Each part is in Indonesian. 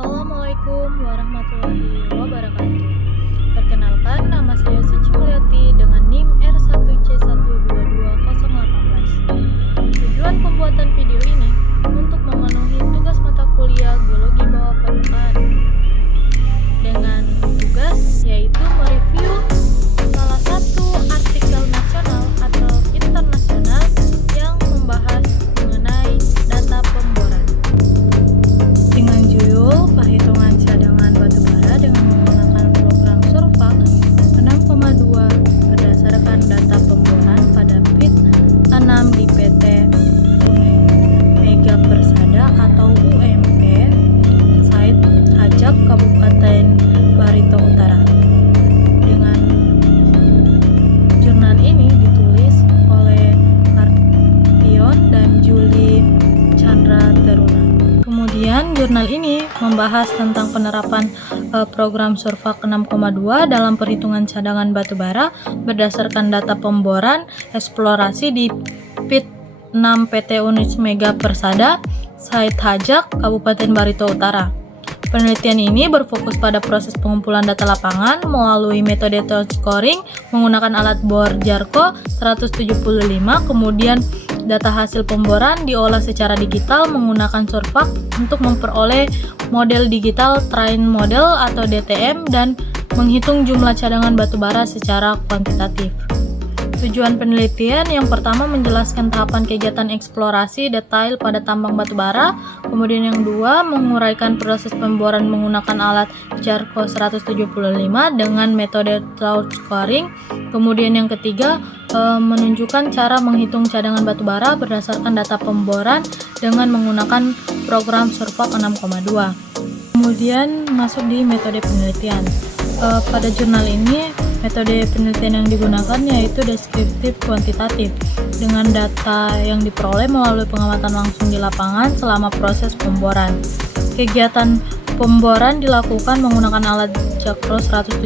Assalamualaikum warahmatullahi wabarakatuh. Perkenalkan, nama saya Suci Mulyati dengan NIM R1C122018. Tujuan pembuatan video ini untuk memenuhi tugas mata kuliah Geologi Bawah Permukaan dengan tugas yaitu mereview salah satu artikel nasional atau internasional yang membahas mengenai data pemboran dengan judul perhitungan cadangan batubara dengan menggunakan program Survak 6,2 berdasarkan data pemboran pada pit 6 di PT Mega Persada atau UMP site Hajak Kabupaten Barito Utara. Dengan jurnal ini ditulis oleh Kartion dan Juli Chandra Teruna. Kemudian jurnal ini membahas tentang penerapan program Survak 6,2 dalam perhitungan cadangan batubara berdasarkan data pemboran eksplorasi di pit 6 PT Unit Mega Persada, site Hajak, Kabupaten Barito Utara. Penelitian ini berfokus pada proses pengumpulan data lapangan melalui metode touch scoring menggunakan alat bor Jarko 175, kemudian data hasil pemboran diolah secara digital menggunakan Survak untuk memperoleh model digital train model atau DTM dan menghitung jumlah cadangan batubara secara kuantitatif. Tujuan penelitian yang pertama menjelaskan tahapan kegiatan eksplorasi detail pada tambang batubara, kemudian yang kedua menguraikan proses pemboran menggunakan alat Jarko 175 dengan metode touch scoring, kemudian yang ketiga menunjukkan cara menghitung cadangan batubara berdasarkan data pemboran dengan menggunakan program Survak 6,2. Kemudian masuk di metode penelitian. Pada jurnal ini metode penelitian yang digunakan yaitu deskriptif kuantitatif dengan data yang diperoleh melalui pengamatan langsung di lapangan selama proses pemboran. Kegiatan pemboran dilakukan menggunakan alat Jarko 175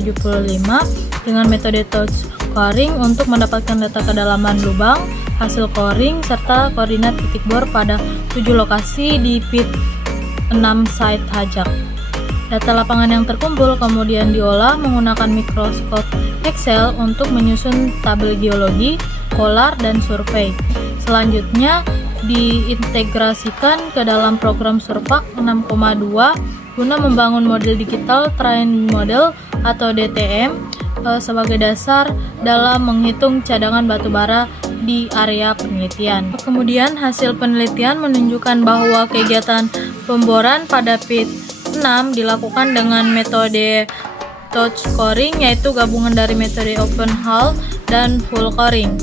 dengan metode touch scoring untuk mendapatkan data kedalaman lubang, hasil coring, serta koordinat titik bor pada 7 lokasi di pit 6 site Hajak. Data lapangan yang terkumpul kemudian diolah menggunakan mikroskop Excel untuk menyusun tabel geologi, polar, dan survei. Selanjutnya diintegrasikan ke dalam program Survak 6,2 guna membangun model digital train model atau DTM sebagai dasar dalam menghitung cadangan batubara di area penelitian. Kemudian hasil penelitian menunjukkan bahwa kegiatan pemboran pada pit 6 dilakukan dengan metode touch scoring yaitu gabungan dari metode open hole dan full coring.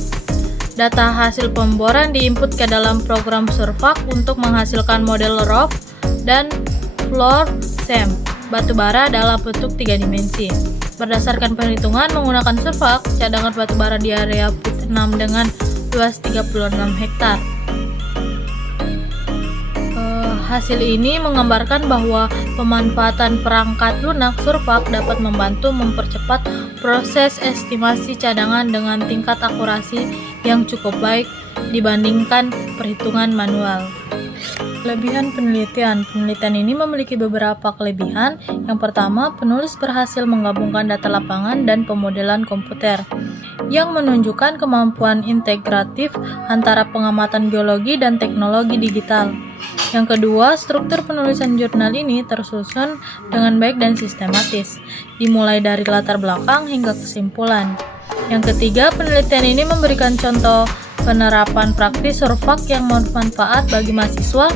Data hasil pemboran diinput ke dalam program Survak untuk menghasilkan model rough dan floor seam batubara dalam bentuk 3 dimensi. Berdasarkan perhitungan menggunakan Survak, cadangan batubara di area pit 6 dengan luas 36 hektar. Hasil ini menggambarkan bahwa pemanfaatan perangkat lunak Survak dapat membantu mempercepat proses estimasi cadangan dengan tingkat akurasi yang cukup baik dibandingkan perhitungan manual. Kelebihan penelitian. Penelitian ini memiliki beberapa kelebihan. Yang pertama, penulis berhasil menggabungkan data lapangan dan pemodelan komputer yang menunjukkan kemampuan integratif antara pengamatan geologi dan teknologi digital. Yang kedua, struktur penulisan jurnal ini tersusun dengan baik dan sistematis, dimulai dari latar belakang hingga kesimpulan. Yang ketiga, penelitian ini memberikan contoh penerapan praktis Survak yang bermanfaat bagi mahasiswa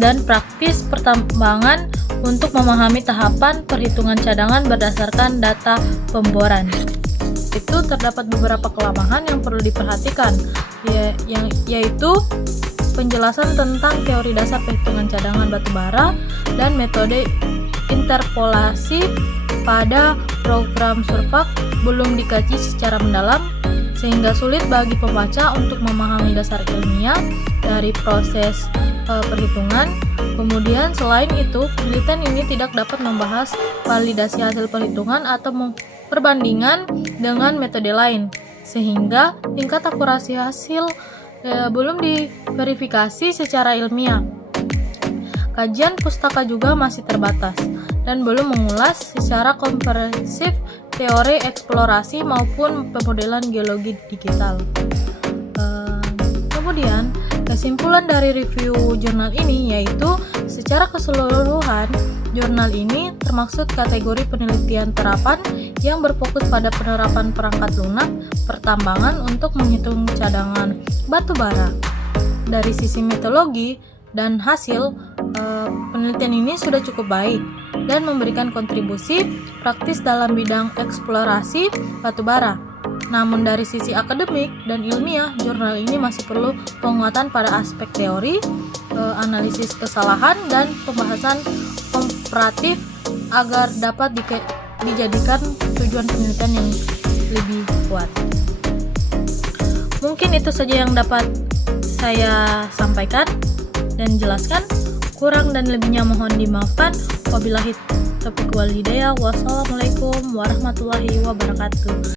dan praktis pertambangan untuk memahami tahapan perhitungan cadangan berdasarkan data pemboran. Itu terdapat beberapa kelemahan yang perlu diperhatikan, yaitu penjelasan tentang teori dasar perhitungan cadangan batubara dan metode interpolasi pada program Survak belum dikaji secara mendalam sehingga sulit bagi pembaca untuk memahami dasar ilmiah dari proses perhitungan. Kemudian selain itu, penelitian ini tidak dapat membahas validasi hasil perhitungan atau perbandingan dengan metode lain, sehingga tingkat akurasi hasil belum diverifikasi secara ilmiah. kajian pustaka juga masih terbatas dan belum mengulas secara komprehensif teori eksplorasi maupun pemodelan geologi digital. Kemudian, kesimpulan dari review jurnal ini yaitu secara keseluruhan, jurnal ini termaksud kategori penelitian terapan yang berfokus pada penerapan perangkat lunak pertambangan untuk menghitung cadangan batu bara. Dari sisi metodologi dan hasil, penelitian ini sudah cukup baik dan memberikan kontribusi praktis dalam bidang eksplorasi batu bara. Namun dari sisi akademik dan ilmiah, jurnal ini masih perlu penguatan pada aspek teori, analisis kesalahan, dan pembahasan komparatif agar dapat dijadikan tujuan penelitian yang lebih kuat. Mungkin itu saja yang dapat saya sampaikan dan jelaskan. Kurang dan lebihnya mohon dimaafkan. Wabillahi taufiq wal hidayah. Wassalamualaikum warahmatullahi wabarakatuh.